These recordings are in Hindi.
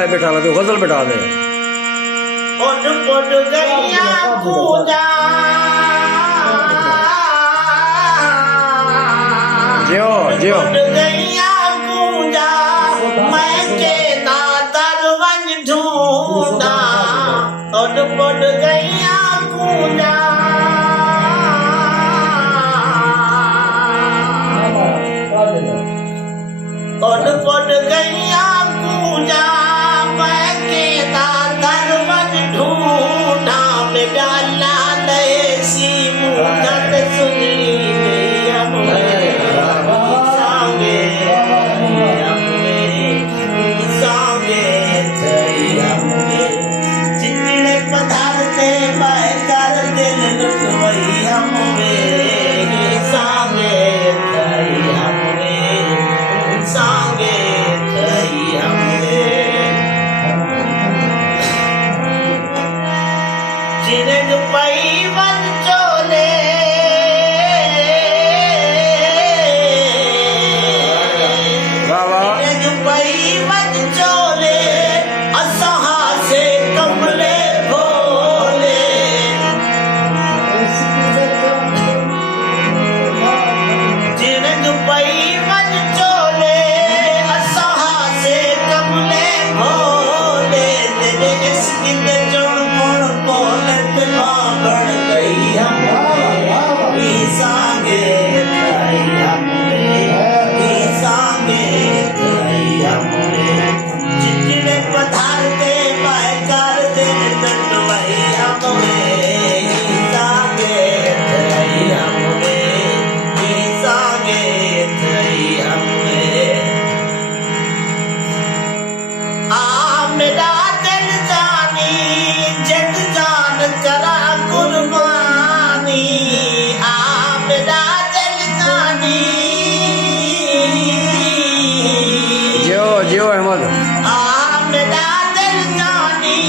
है बैठा ला, तो गजल बैठा दे। उठ पुट गैया पूजा जियो जियो गैया पूजा मैं के दादर वन ढूंढा उठ पुट गैया पूजा उठ पुट गैया पूजा मैं के दादर वन ढूंढा बेटा लाल सी मुझत सुनी जियो अहमद मेरा दिल जानी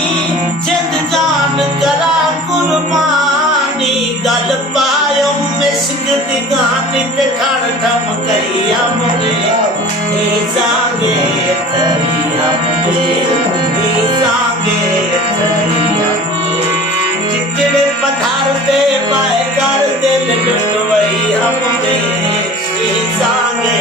जिद जान करा कुर्बानी गल पायो मिश्क दी गानी ते खड़ धम कईया मुझे ए सांगे थरिया मुझे ए सांगे थरिया मुझे चिचड़े पधार दे पाए कर दिल लुटवई हमने ए सांगे